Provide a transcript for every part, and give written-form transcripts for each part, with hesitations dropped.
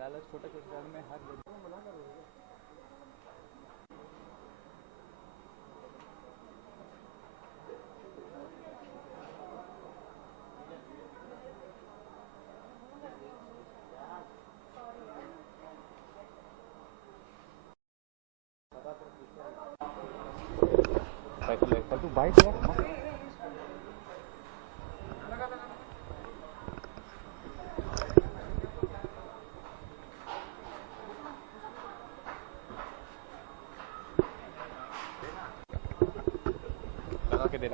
Dialogue छोटे छोटे dialogue में हर साइकिल तू बाइक यार लगा के दे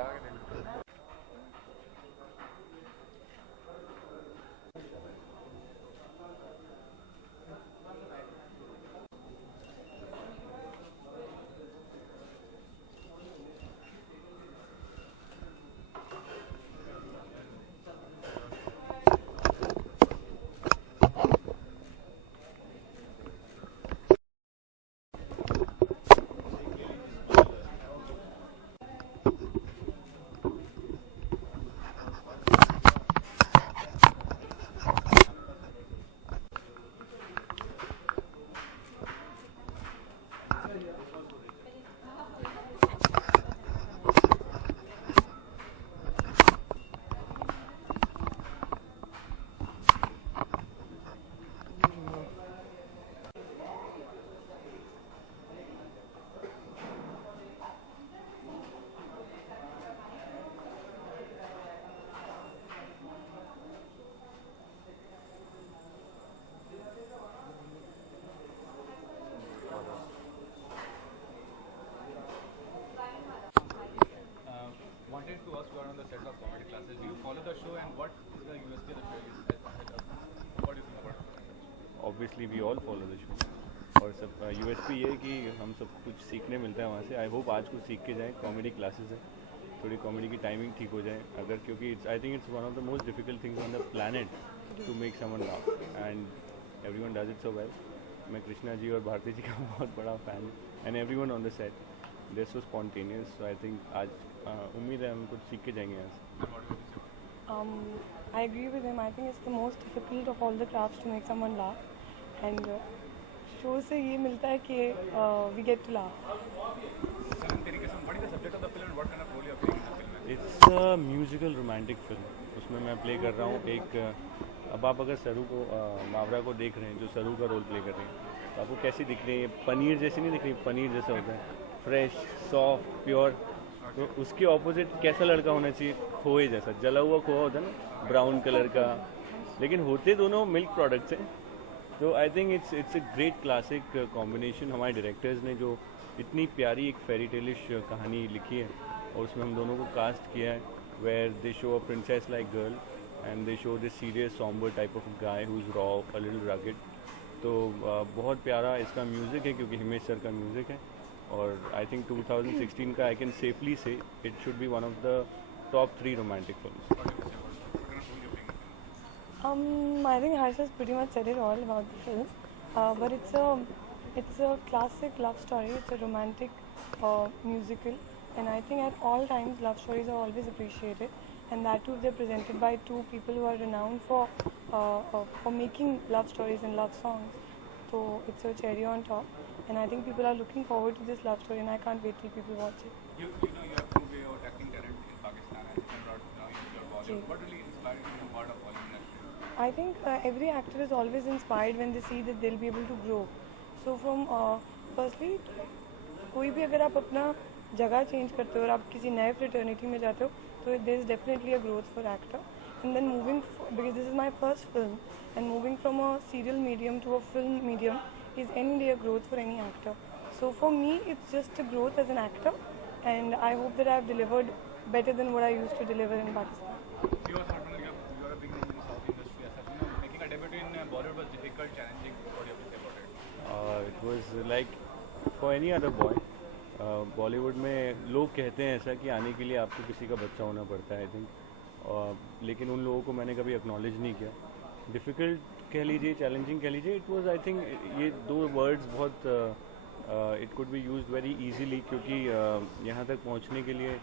Wanted to ask you are on the set of comedy classes. Do you follow the show and what is the USP of the show? What do you think about it? Obviously we all follow the show और सब USP ये है कि हम सब कुछ सीखने मिलता है वहाँ से. आई होप आज कुछ सीख के जाएँ. कॉमेडी क्लासेस है, थोड़ी कॉमेडी की टाइमिंग ठीक हो जाए अगर, क्योंकि I think it's one of the most difficult things on the planet to make someone laugh and everyone does it so well. मैं कृष्णा जी और भारती जी का बहुत बड़ा फ़ैन हूँ and everyone on the set they so spontaneous. So I think आज उम्मीद है हम कुछ सीख के जाएंगे यहाँ से. I agree with him. I think it's the most difficult of all the crafts to make someone laugh, and show से ये मिलता है कि we get to laugh. What is the subject of the film and what kind of role you are playing in the film? It's a musical romantic film. उसमें मैं play कर रहा हूँ एक अब आप अगर सरू को मावरा को देख रहे हैं जो सरू का रोल प्ले कर रहे हैं तो आपको कैसी दिख रही है? पनीर जैसी नहीं दिख रही, पनीर जैसा होता है, फ्रेश, सॉफ्ट, प्योर. तो उसके ऑपोजिट कैसा लड़का होना चाहिए? खोए जैसा, जला हुआ खोआ होता है ना, ब्राउन कलर का, लेकिन होते दोनों मिल्क प्रोडक्ट्स हैं. तो आई think it's a great classic combination. हमारे डायरेक्टर्स ने जो इतनी प्यारी एक फेरी टेलिश कहानी लिखी है और उसमें हम दोनों को कास्ट किया है, where they show a princess like girl and they show this serious somber type of guy who is raw a little rugged. तो बहुत प्यारा इसका म्यूज़िक है क्योंकि हिमेश सर का म्यूज़िक है और आई थिंक 2016 का आई कैन सेफली से it should be one of the top 3 romantic films. I think Harsh has pretty much said it all about the film, but it's a classic love story. It's a romantic musical, and I think at all times love stories are always appreciated, and that too if they're presented by two people who are renowned for making love stories and love songs. So it's a cherry on top, and I think people are looking forward to this love story, and I can't wait till people watch it. You know you have proved your acting talent in Pakistan and you brought now your Bollywood. What really inspired you to be part of Bollywood industry? I think every actor is always inspired when they see that they'll be able to grow. So from firstly, कोई भी अगर आप अपना जगह change करते हो और आप किसी नए फ्रेटर्निटी में जाते हो तो there is definitely a growth for actor. And then because this is my first film, and moving from a serial medium to a film medium is any day a growth for any actor. So for me, it's just a growth as an actor, and I hope that I've delivered better than what I used to deliver in Pakistan. You also not only you are a big name in the South industry as such. You know, making a debut in Bollywood was difficult, challenging. What do you have to say about it? It was like for any other boy. Bollywood में लोग कहते हैं ऐसा कि आने के लिए आपको किसी का बच्चा होना पड़ता है आई थिंक, लेकिन उन लोगों को मैंने कभी एक्नॉलेज नहीं किया. डिफ़िकल्ट कह लीजिए, चैलेंजिंग कह लीजिए, इट वाज आई थिंक ये दो वर्ड्स बहुत it could be used very easily क्योंकि यहाँ तक पहुँचने के लिए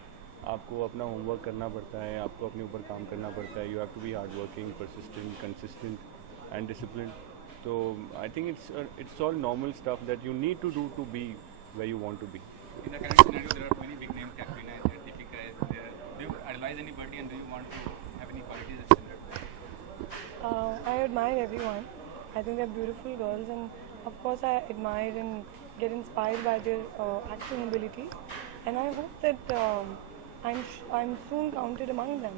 आपको अपना होमवर्क करना पड़ता है, आपको अपने ऊपर काम करना पड़ता है. You have to be hard working, persistent, consistent and discipline. So I think it's all normal stuff that you need to do to be where you want to be. In the current scenario, there are many big names. Katrina is there, Deepika is there. Do you idolize anybody, and do you want to have any qualities that's similar? I admire everyone. I think they're beautiful girls, and of course, I admire and get inspired by their acting ability. And I hope that I'm soon counted among them.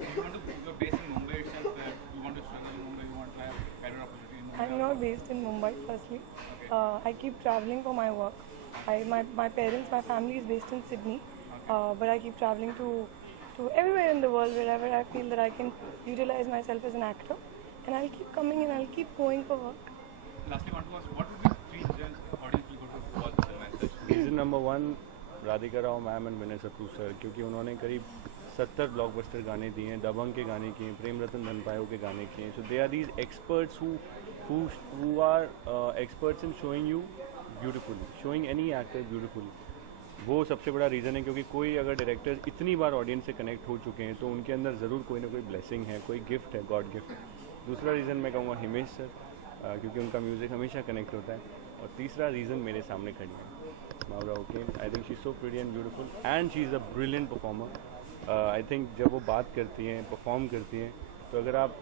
You want to, you're based in Mumbai itself, where you want to struggle in Mumbai, you want to have career opportunity in Mumbai. I'm not based in Mumbai, firstly. Okay. I keep traveling for my work. My parents, my family is based in Sydney, but I keep traveling to everywhere in the world, wherever I feel that I can utilize myself as an actor. And I'll keep coming and I'll keep going for work. Lastly, I want to ask, what would be three reasons audience will go to watch the film as such? Reason number 1 Radhika Rao ma'am and Vinay Sapru sir, क्योंकि उन्होंने करीब 70 blockbuster गाने दिए हैं, दबंग के गाने किए हैं, प्रेम रतन धनपायो के गाने किए हैं. So they are these experts who are experts in showing you beautifully, showing any actor beautifully. वो सबसे बड़ा रीज़न है, क्योंकि कोई अगर डायरेक्टर इतनी बार ऑडियंस से कनेक्ट हो चुके हैं तो उनके अंदर ज़रूर कोई ना कोई ब्लेसिंग है, कोई गिफ्ट है, गॉड गिफ्ट. दूसरा रीज़न मैं कहूँगा हिमेश सर, क्योंकि उनका म्यूज़िक हमेशा कनेक्ट होता है. और तीसरा रीज़न मेरे सामने खड़ी है Mawra okay. I think she is so pretty and beautiful and she is a brilliant performer. I think जब वो बात करती हैं, परफॉर्म करती हैं, तो अगर आप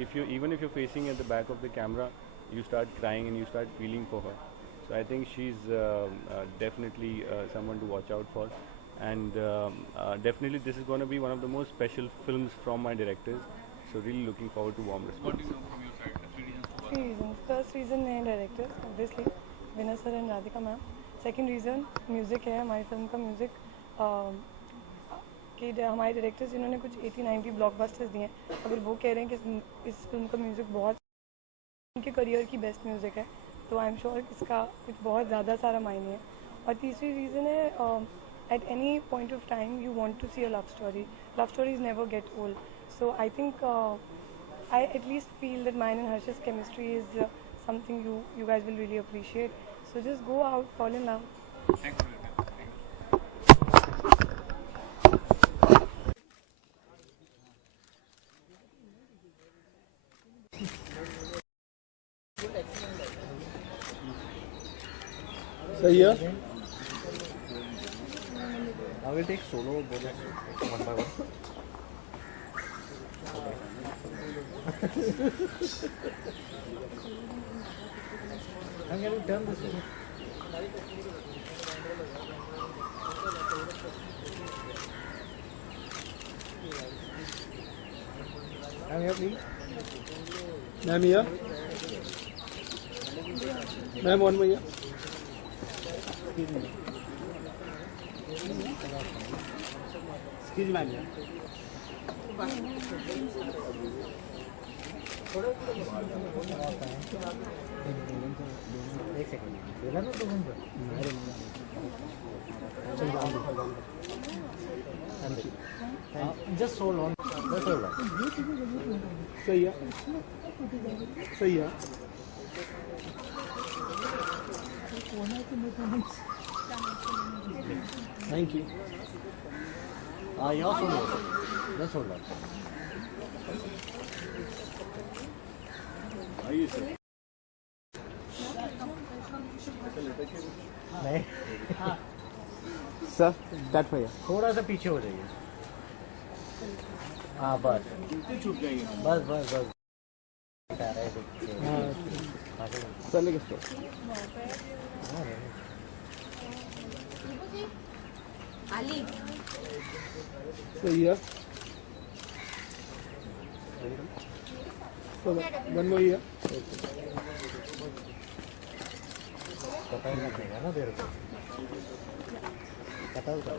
if you facing at the back of the camera, you start crying and you start feeling for her. So I think she's definitely someone to watch out for, and definitely this is going to be one of the most special films from my directors. So really looking forward to warm response. What do you know from your side? The three reasons to watch. 3 reasons. First reason है directors, obviously Vinay sir and Radhika ma'am. Second reason music है, हमारी film का music कि हमारे directors जिन्होंने कुछ 80-90 blockbusters दिए हैं, अगर वो कह रहे हैं कि इस फिल्म का म्यूजिक बहुत उनके करियर की बेस्ट म्यूज़िक है, तो आई एम श्योर इसका कुछ बहुत ज़्यादा सारा मायने है. और तीसरी रीज़न है at any point of time you want to see a love stories never get old. So I think I at least feel that mine and Harsh's chemistry is something you guys will really appreciate. So just go out, fall in love. Thanks for your time. Thank you. सही है. I will take solo bonus one by one. I'm going to turn this way. I'm here, please. Ma'am here. Ma'am one more here. Excuse me, ma'am. एक second. Just hold on. Just hold on. सही है. सही है. Thank you. You're solo. Just hold on. आइए sir. नहीं. Sir, that way. थोड़ा सा पीछे हो जाइए. हाँ बस. छूट जाएंगे. बस बस बस. बता रहे हाँ. चले गए. Ali. सही है. one more here. पता ही लगेगा ना तेरे को. पता होगा.